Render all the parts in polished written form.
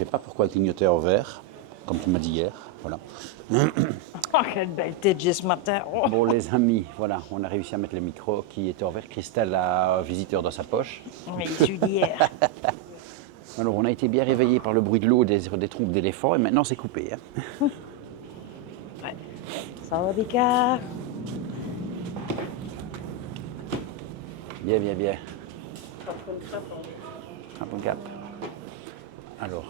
sais pas pourquoi le clignoteur vert, comme tu m'as dit hier. Voilà. Oh, quelle belle tête j'ai ce matin. Oh. Bon, les amis, voilà, on a réussi à mettre le micro qui était en vert. Christelle a un visiteur dans sa poche. Mais celui d'hier. Alors, on a été bien réveillés par le bruit de l'eau des trompes d'éléphants et maintenant c'est coupé. Hein. Ouais. Ça va des cas. Bien, bien, bien. Un bon cap. Alors,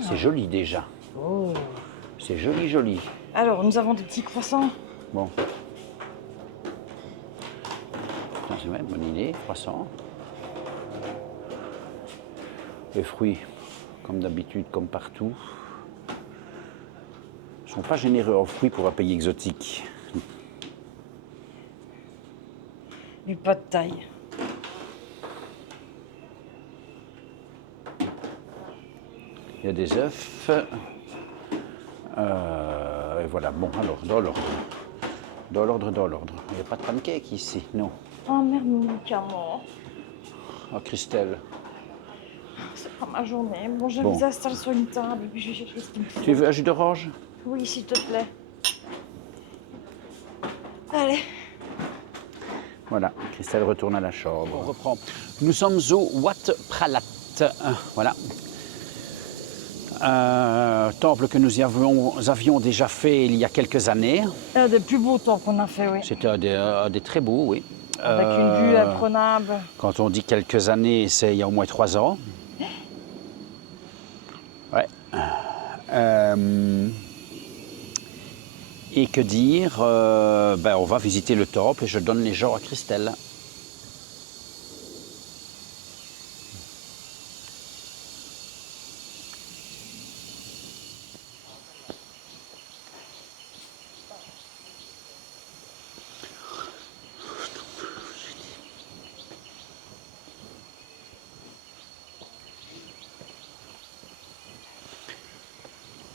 c'est joli déjà. Oh. C'est joli, joli. Alors, nous avons des petits croissants. Bon. C'est une bonne idée, croissant. Les fruits, comme d'habitude, comme partout, ne sont pas généreux en fruits pour un pays exotique. Du pas de taille. Il y a des œufs. Et voilà, bon, alors, dans l'ordre. Dans l'ordre, dans l'ordre. Il n'y a pas de pancake ici, non. Oh merde, mon canon. Oh, Christelle. C'est pas ma journée. Bon, je Bon. vais installer sur une table et puis je vais chercher ce qu'il me faut. Tu veux un jus d'orange? Oui, s'il te plaît. Allez. Voilà, Christelle retourne à la chambre. On reprend. Nous sommes au Wat Pralat. Voilà. Un temple que nous avions déjà fait il y a quelques années. Un des plus beaux temps qu'on a fait, oui. C'était un des très beaux, oui. Avec une vue imprenable. Quand on dit quelques années, c'est il y a au moins 3 ans. Ouais. Et que dire, on va visiter le temple et je donne les gens à Christelle.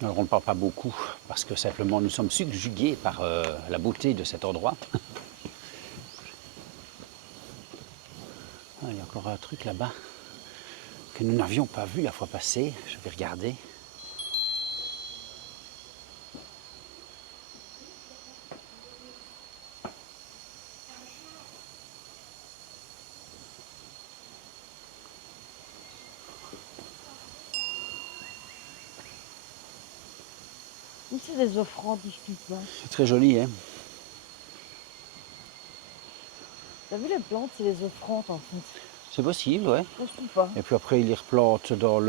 Alors on ne parle pas beaucoup parce que simplement nous sommes subjugués par la beauté de cet endroit. Il y a encore un truc là-bas que nous n'avions pas vu la fois passée. Je vais regarder. C'est des offrandes ici, quoi. C'est très joli, hein? T'as vu les plantes, c'est des offrandes en fait. C'est possible, ouais. Je trouve pas. Et puis après, ils les replantent dans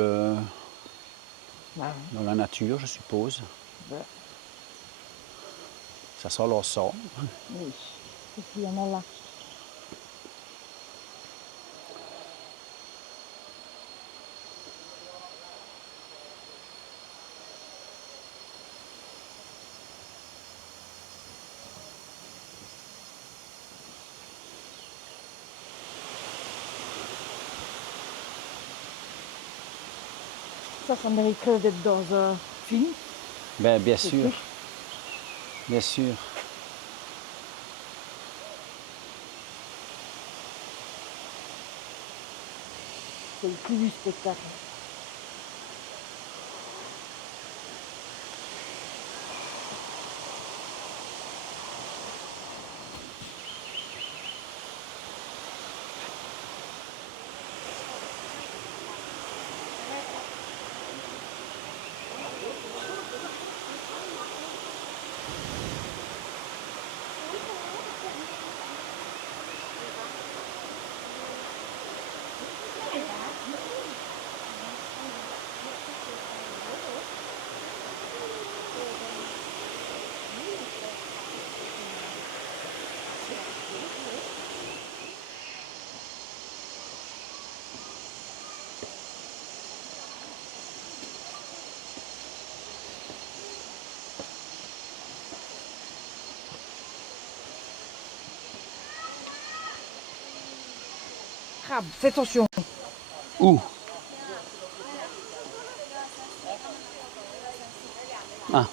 Bah dans la nature, je suppose. ouais. Ça sent l'encens. Oui. Et puis il y en a là. Ça mériterait d'être dans un film. Ben, bien C'est sûr. tout. Bien sûr. C'est le plus du spectacle. Crabe, fais attention. Où? Ah.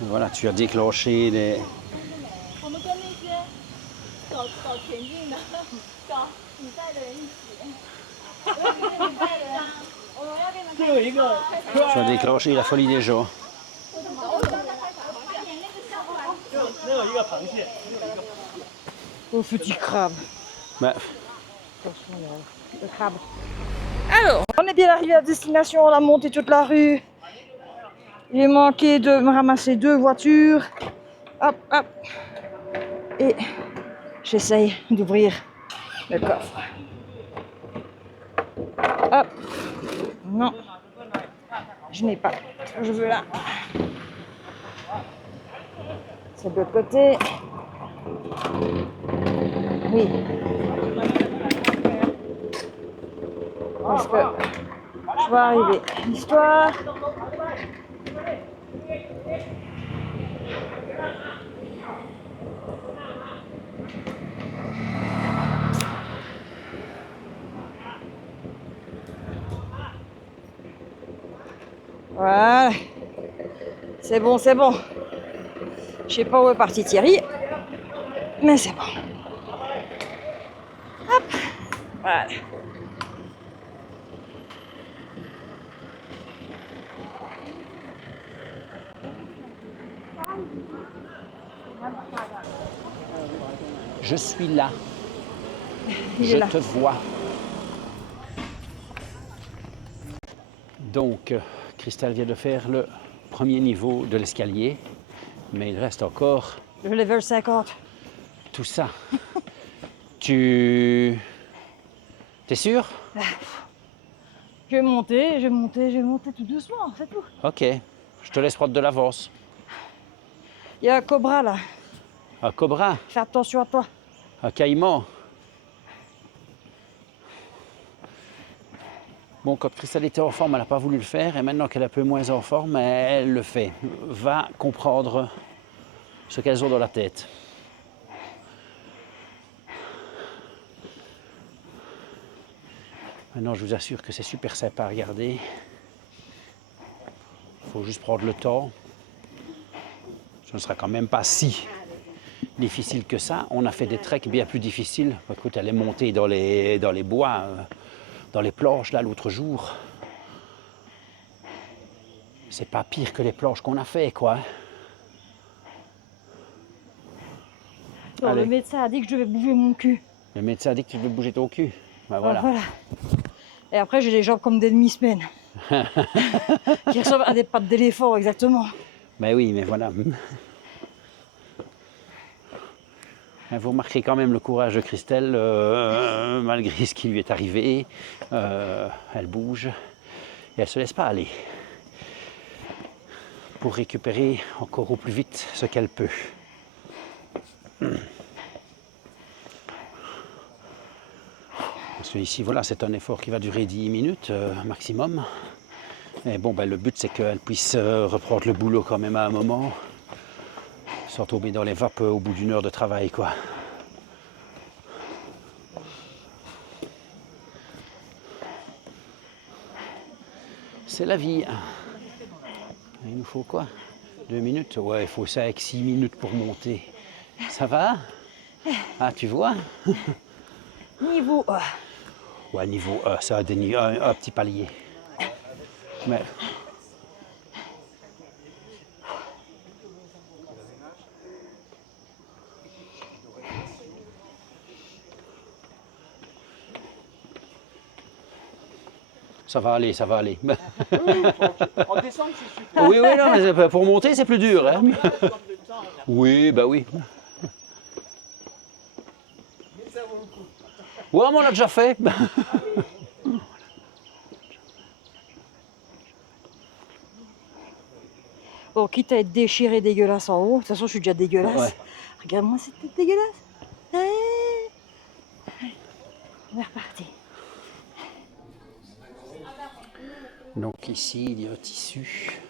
Voilà, tu as déclenché les... 我们跟那些走田径的、找比赛的人一起。我要跟比赛的人，我们要跟你们。这有一个 Tu as déclenché la folie des gens. 那有一个螃蟹， Au petit crabe. Bah, Attention, le crabe. Alors, on est bien arrivé à destination, on a monté toute la rue. Il est manqué de me ramasser 2 voitures. Hop, hop. Et j'essaye d'ouvrir le coffre. Hop. Non. Je n'ai pas ce que je veux là. C'est de l'autre côté. Oui. Parce que je vais arriver. L'histoire. Voilà. C'est bon, c'est bon. Je sais pas où est parti Thierry, mais c'est bon. Hop. Voilà. je suis là. Il Je est là. te vois. Donc, Christelle vient de faire le premier niveau de l'escalier, mais il reste encore Le level 50. tout ça. Tu... T'es sûr? Je vais monter tout doucement, c'est tout. Ok, je te laisse prendre de l'avance. Il y a un cobra là. Un cobra, Fais attention à toi. un caïman. Bon, quand Christelle était en forme, elle n'a pas voulu le faire, et maintenant qu'elle est un peu moins en forme, elle le fait. Va comprendre ce qu'elles ont dans la tête. Maintenant, je vous assure que c'est super sympa à regarder. Il faut juste prendre le temps. Ce ne sera quand même pas si difficile que ça. On a fait des treks bien plus difficiles. Écoute, elle est montée dans les bois, dans les planches, là, l'autre jour. C'est pas pire que les planches qu'on a fait, quoi. Bon, le Allez. médecin a dit que je devais bouger mon cul. Le médecin a dit que tu devais bouger ton cul. Ben voilà. Voilà. Et après, j'ai les jambes comme des demi-semaines. Qui ressemblent à des pattes d'éléphant, exactement. Ben oui, mais voilà. Vous remarquerez quand même le courage de Christelle, malgré ce qui lui est arrivé. Elle bouge et elle ne se laisse pas aller pour récupérer encore au plus vite ce qu'elle peut. Parce que ici, voilà, c'est un effort qui va durer 10 minutes maximum. Et bon, ben, le but, c'est qu'elle puisse reprendre le boulot quand même à un moment, sans tomber dans les vapes au bout d'une heure de travail, quoi. C'est la vie. Il nous faut quoi? 2 minutes? Ouais, il faut 5-6 minutes pour monter. Ça va? Ah, tu vois? Niveau A. Ouais, niveau 1, ça a un petit palier. Mais... Ça va aller, ça va aller. En descente, c'est super. Oui, oui, non, mais pour monter, c'est plus dur. Hein. Oui, bah oui. Mais ça vaut le coup. Ouais, mais on l'a déjà fait. Bon, quitte à être déchiré dégueulasse en haut, de toute façon, je suis déjà dégueulasse. Ouais. Regarde-moi, c'est peut-être dégueulasse. On est reparti. Donc ici, il y a un tissu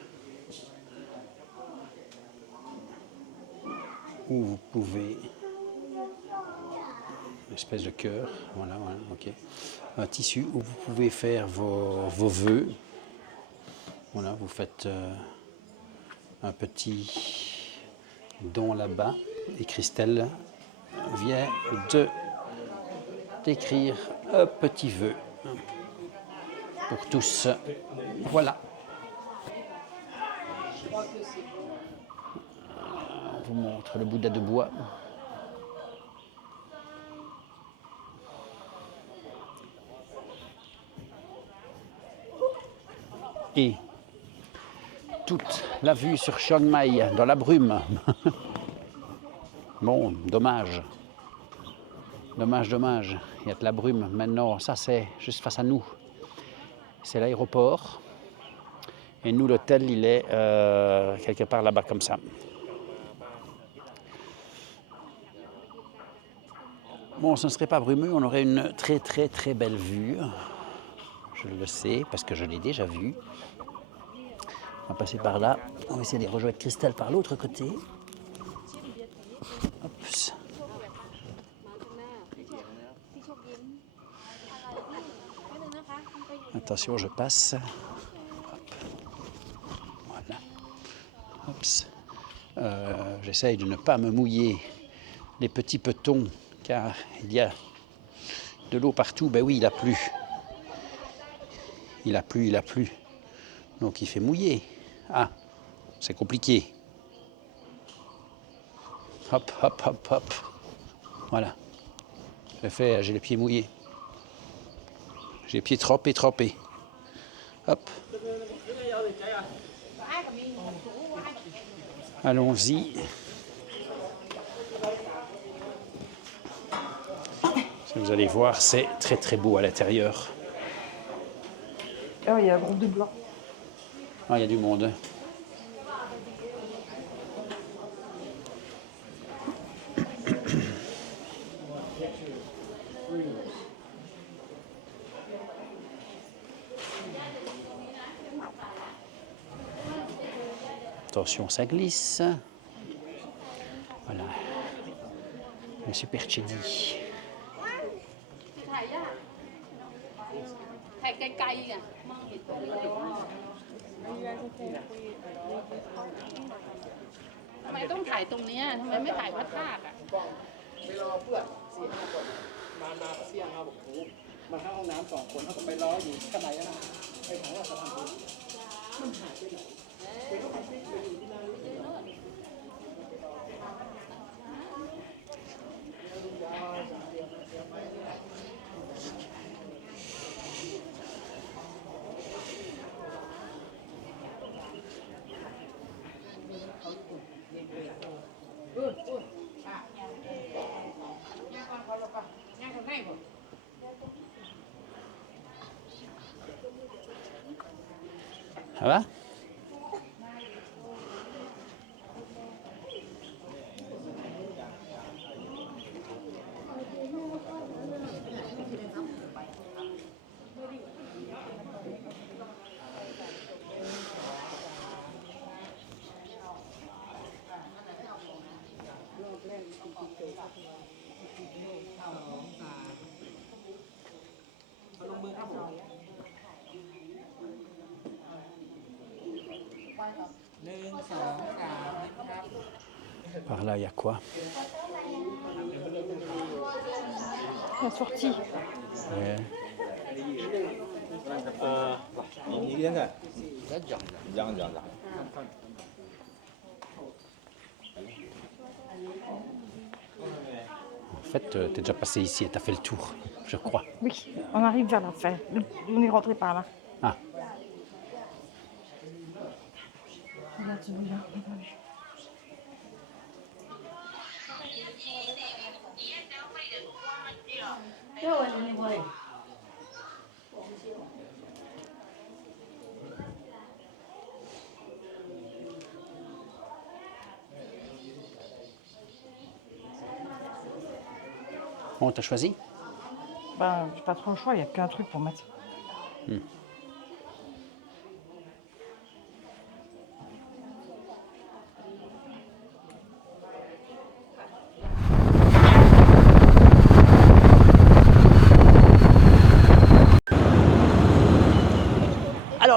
où vous pouvez espèce de cœur. Voilà, ok. Un tissu où vous pouvez faire vos vœux. Voilà, vous faites un petit don là-bas. Et Christelle vient d'écrire un petit vœu pour tous. Voilà. On vous montre le Bouddha de bois. Et toute la vue sur Chiang Mai dans la brume. Bon, dommage. Dommage. Il y a de la brume. Maintenant, ça c'est juste face à nous. C'est l'aéroport. Et nous, l'hôtel, il est quelque part là-bas comme ça. Bon, ce ne serait pas brumeux, on aurait une très belle vue. Je le sais, parce que je l'ai déjà vu. On va passer par là. On va essayer de rejoindre Christelle par l'autre côté. Hop. Attention, je passe. Hop. Voilà. J'essaye de ne pas me mouiller les petits petons, car il y a de l'eau partout. Ben oui, il a plu. Il a plu. Donc il fait mouiller. Ah, c'est compliqué. Hop. Voilà. J'ai les pieds mouillés. J'ai les pieds trempés. Hop. Allons-y. Vous allez voir, c'est très beau à l'intérieur. Oh, il y a un groupe de blancs. Ah, il y a du monde. Attention, ça glisse. Voilà. Le super Chedi. ถ่ายไกลๆอ่ะมองเห็นตัวเล็กๆทำไมต้องถ่ายตรงเนี้ยทำไมไม่ถ่ายพระธาตุอ่ะ ไปรอเพื่อน4-5 คนมาเสี่ยงเอาบอกโอ้มาเข้าห้องน้ำ2 คนเขาก็ไปรออยู่ข้างในนะไปถามว่าจะทำอะไรมันหายไปไหนไปก็ไปอยู่ที่นั่น Ça va? Par là, il y a quoi? La sortie. Ouais. En fait, tu es déjà passé ici et tu as fait le tour, je crois. Oui, on arrive vers la fin. On est rentré par là. Ah. Regarde celui-là, on a vu. Bon, t'as choisi? Ben, j'ai pas trop le choix, il n'y a qu'un truc pour mettre.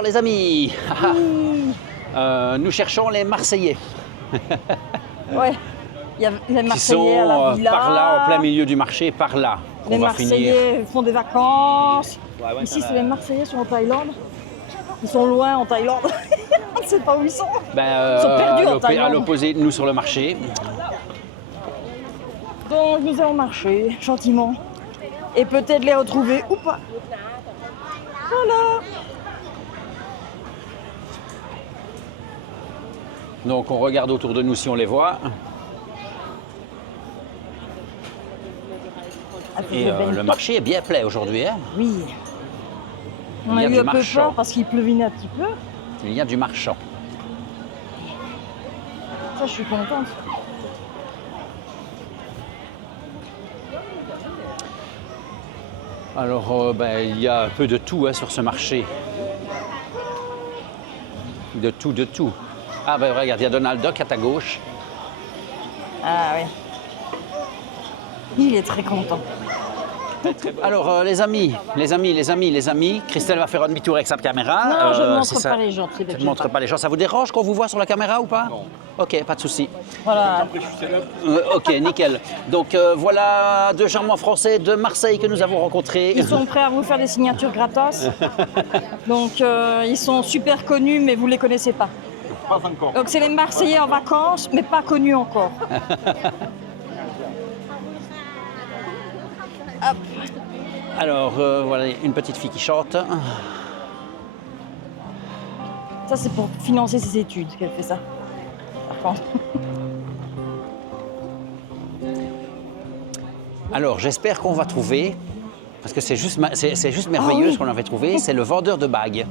Alors les amis, nous cherchons les Marseillais Ouais. Il y a les qui Marseillais à la sont villa. par là, en plein milieu du marché, par là. Les On va finir. Marseillais font des vacances. Ouais, Ici, ça c'est va. les Marseillais sont en Thaïlande. Ils sont loin en Thaïlande. On ne sait pas où ils sont. Ben, Ils sont perdus en à Thaïlande. l'opposé de nous sur le marché. Donc nous allons marcher gentiment et peut-être les retrouver ou pas. Voilà. Donc on regarde autour de nous si on les voit. Et le marché est bien plein aujourd'hui. Hein. Oui. On Il y a a eu du un peu marchand. peur parce qu'il pleuvinait un petit peu. Il y a du marchand. Ça, je suis contente. Alors ben, il y a un peu de tout hein, sur ce marché. De tout, de tout. Ah ben regarde, il y a Donald Duck à ta gauche. Ah oui. Il est très content. Alors les amis, Christelle va faire un demi-tour avec sa caméra. Non, je ne c'est montre ça. pas les gens. Tu ne montres pas les gens. Ça vous dérange qu'on vous voit sur la caméra ou pas? Non. Ok, pas de souci. Voilà. Ok, nickel. Donc voilà deux charmants Français de Marseille que nous avons rencontrés. Ils sont prêts à vous faire des signatures gratos. Donc ils sont super connus, mais vous ne les connaissez pas. Pas encore. Donc c'est les Marseillais en vacances, mais pas connus encore. Hop. Alors voilà, une petite fille qui chante. Ça c'est pour financer ses études qu'elle fait ça. Par contre. Alors j'espère qu'on va trouver, parce que c'est juste merveilleux oui. ce qu'on avait trouvé, c'est le vendeur de bagues.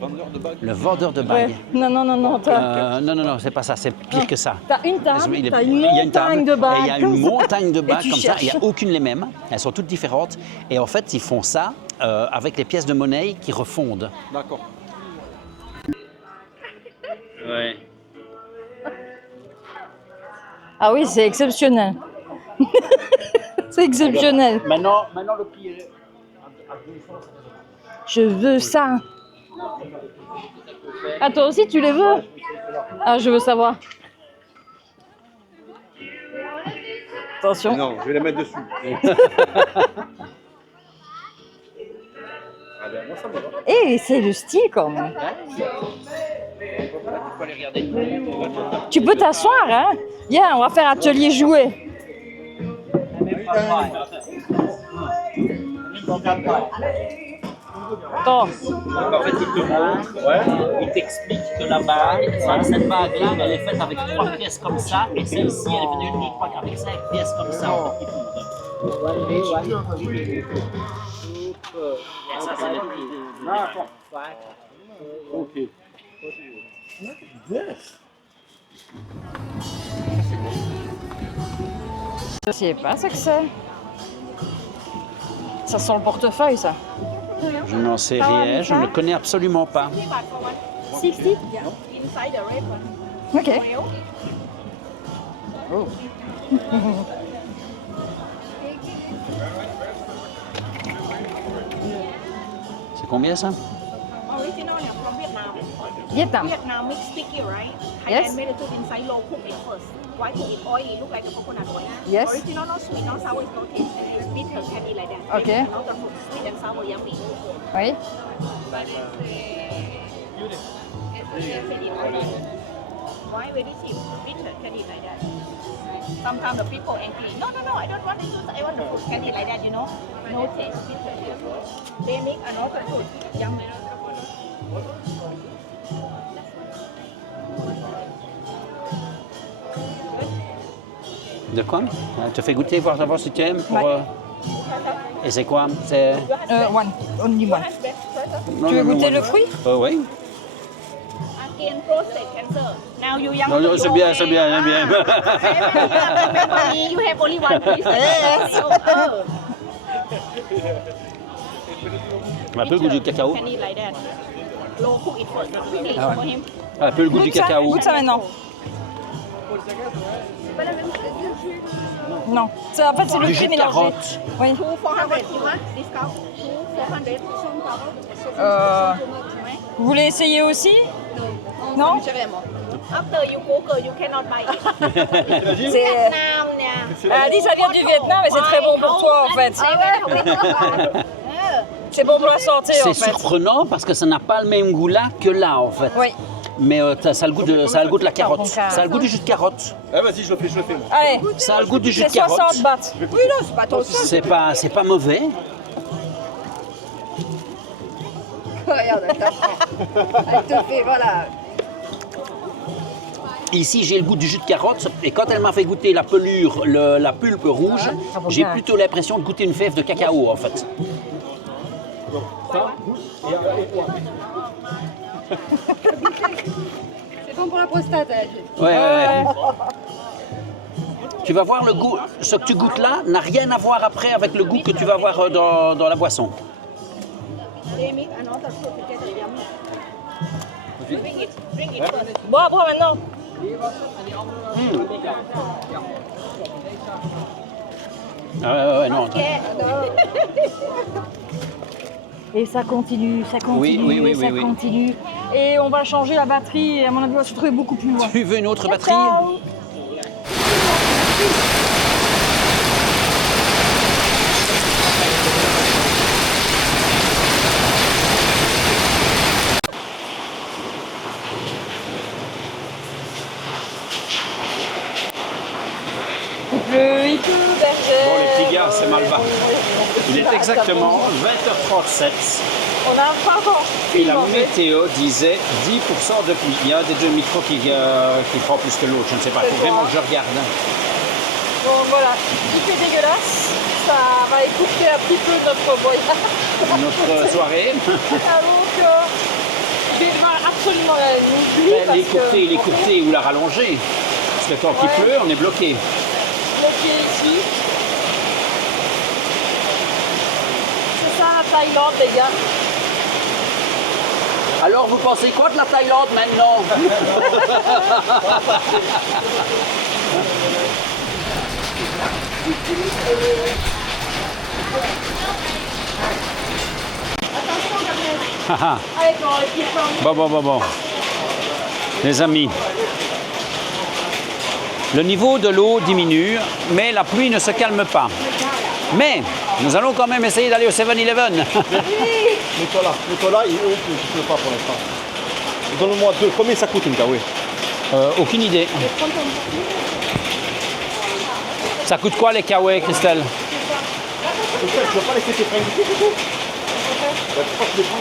Vendeur de bagues. Le vendeur de Ouais. bagues. Non, Non, c'est pas ça, c'est pire que ça. T'as une table, Il t'as une y a une table, montagne de bagues. et il y a comme une ça. montagne de bagues tu comme ça, il n'y a cherches. aucune les mêmes, elles sont toutes différentes. Et en fait, ils font ça avec les pièces de monnaie qui refondent. D'accord. Ouais. Ah oui, c'est exceptionnel. C'est exceptionnel. Maintenant le prix est... Je veux ça. Ah, toi aussi, tu les veux? Ah, je veux savoir. Attention. Non, je vais les mettre dessus. Ah ben, moi, ça me va. Eh, c'est le style quand même. Tu peux t'asseoir, hein? Viens, on va faire atelier jouet. Attends. En fait, il te montre, il t'explique que la bague, cette bague-là, elle est faite avec 3 pièces comme ça, et celle-ci, elle est venue uniquement avec 5 pièces comme ça. Et ça, c'est le prix. D'accord. Ok. Je sais pas ce que c'est. Ça sent le portefeuille, ça. Je n'en sais rien, je ne le connais absolument pas. 60? Inside the red one. Ok. Oh. C'est combien ça? Original yeah, from Vietnam. Vietnam. Vietnam make sticky, right? Yes. Thailand made it to inside low cook it first. Why cook it oily? Look like a coconut oil. Yes. Original, not sweet, not sour, it's no taste. It's bitter, can be like that. Okay. Not the fruit, sweet and sour, yummy. Oui. But it's can eat like that. Why very cheap? Bitter, can eat like that. Sometimes the people angry. No, I don't want the juice. I want the fruit. Can eat like that, you know. No taste, bitter. They make another fruit, yummy. De quoi? Elle te fait goûter, voir d'abord si tu aimes. Pour, Ouais. Et c'est quoi? C'est... One. Only one. Non, Tu veux non, non, goûter non. le fruit? Oui. Again, prostate cancer. Now you young. Non, non, c'est bien, c'est bien, c'est bien. You have only one piece. Un peu le goût du cacao. Can eat like that. Low cook it first. Quickly Ah ouais. for him. Un peu le goût du Goûte ça, cacao. goûte ça maintenant. Non. En fait, c'est le Du prix jus de mélangé. carotte. Oui. 2 400 you want discount 2 400 Vous voulez essayer aussi? Non. After you Google you cannot buy it. C'est... Vietnam nha. Elle a dit ça vient du Vietnam et c'est très bon pour toi en fait. C'est bon pour la santé en C'est fait. surprenant parce que ça n'a pas le même goût là que là en fait. Oui. Mais ça a le goût de la carotte. Ça a le goût du jus de carotte. Ah, vas-y, je le fais moi. Allez, Ça a le goût du jus c'est de carotte. 60 bahts. Oui non c'est pas trop ça. C'est pas mauvais. Regarde elle te fait voilà. Ici, j'ai le goût du jus de carotte et quand elle m'a fait goûter la pelure, la pulpe rouge, j'ai plutôt l'impression de goûter une fève de cacao en fait. C'est bon pour la prostate elle a dit. Ouais. Tu vas voir le goût, ce que tu goûtes là n'a rien à voir après avec le goût que tu vas avoir dans la boisson. They make another food together yummy. Drink it first. Bois maintenant. Ouais, non. Et ça continue, ça continue, Oui, et ça oui. continue. Et on va changer la batterie et à mon avis on va se trouver beaucoup plus loin. Tu veux une autre batterie? Ciao. Il pleut, berger. Bon, les petits gars, c'est mal bas. Il est exactement 20h37 On n'a pas encore. et la météo disait 10% de pluie. Il y a un des deux micros qui prend plus que l'autre, je ne sais pas. Il faut vraiment que je regarde. Bon voilà, tout est dégueulasse. Ça va écouter un petit peu notre voyage. Notre soirée. Donc, je vais absolument l'oublier L'écourter ou la rallonger. Parce que quand il pleut, on est bloqué. bloqué ici. C'est ça la Thaïlande, les gars. Alors, vous pensez quoi de la Thaïlande maintenant? Allez, bon, les petits plans. Bon. Les amis, le niveau de l'eau diminue, mais la pluie ne se calme pas. Mais nous allons quand même essayer d'aller au 7-Eleven. Mets-toi là, et eux, je ne peux pas pour l'instant. Donne-moi deux. Combien ça coûte une kawaii? Aucune idée. Ça coûte quoi les kawaii, Christelle? Tu ne veux pas laisser tes fringues ici, du coup? Pourquoi tu les prends?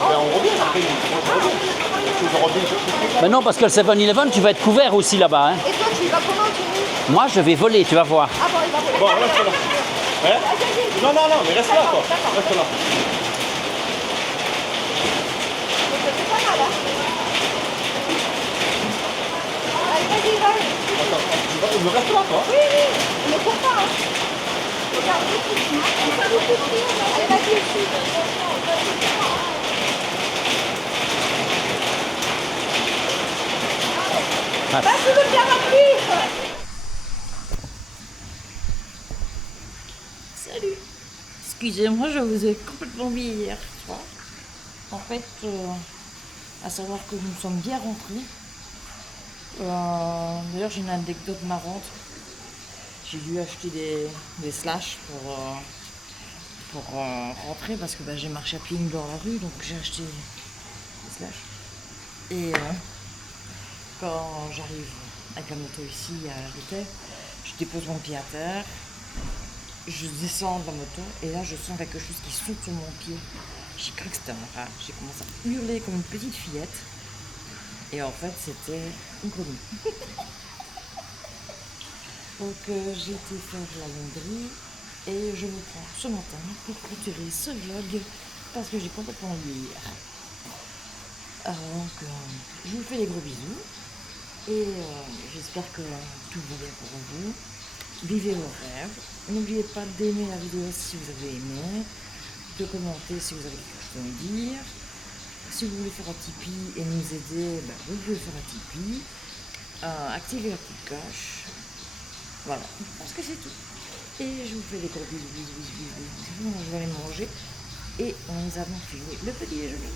Ben, on revient après. Je reviens chercher. Ben non, parce que le 7-Eleven, tu vas être couvert aussi là-bas. Hein. Et toi tu vas comment tu Moi, je vais voler, tu vas voir. Ah bon il va voler. Bon, reste là. Hein? Non, mais reste là, toi. Reste là. C'est pas mal hein. Allez vas-y va. Attends, tu restes là, toi. Oui, on ne court pas hein. Regarde, allez vas-y ici. Va sous le parapluie. Salut. Excusez-moi, je vous ai complètement oublié hier soir. En fait, à savoir que nous sommes bien rentrés. D'ailleurs, j'ai une anecdote marrante. J'ai dû acheter des slash pour rentrer parce que j'ai marché à pied nus dans la rue, donc j'ai acheté des slash. Et quand j'arrive avec la moto ici à l'hôtel, je dépose mon pied à terre, je descends de la moto et là je sens quelque chose qui saute sur mon pied. J'ai cru que c'était un rat. J'ai commencé à hurler comme une petite fillette et en fait c'était une grenouille. Donc j'ai été faire la laundrie et je me prends ce matin pour clôturer ce vlog parce que j'ai complètement oublié hier. Donc je vous fais des gros bisous et j'espère que tout va bien pour vous. Vivez vos rêves. N'oubliez pas d'aimer la vidéo si vous avez aimé, de commenter si vous avez quelque chose à me dire. Si vous voulez faire un Tipeee et nous aider, ben, vous pouvez faire un Tipeee. Activez la petite cloche. Voilà, je pense que c'est tout. Et je vous fais des gros bisous, bisous, bisous, bisous, bisous. Je vais aller manger. Et nous avons fini le petit déjeuner.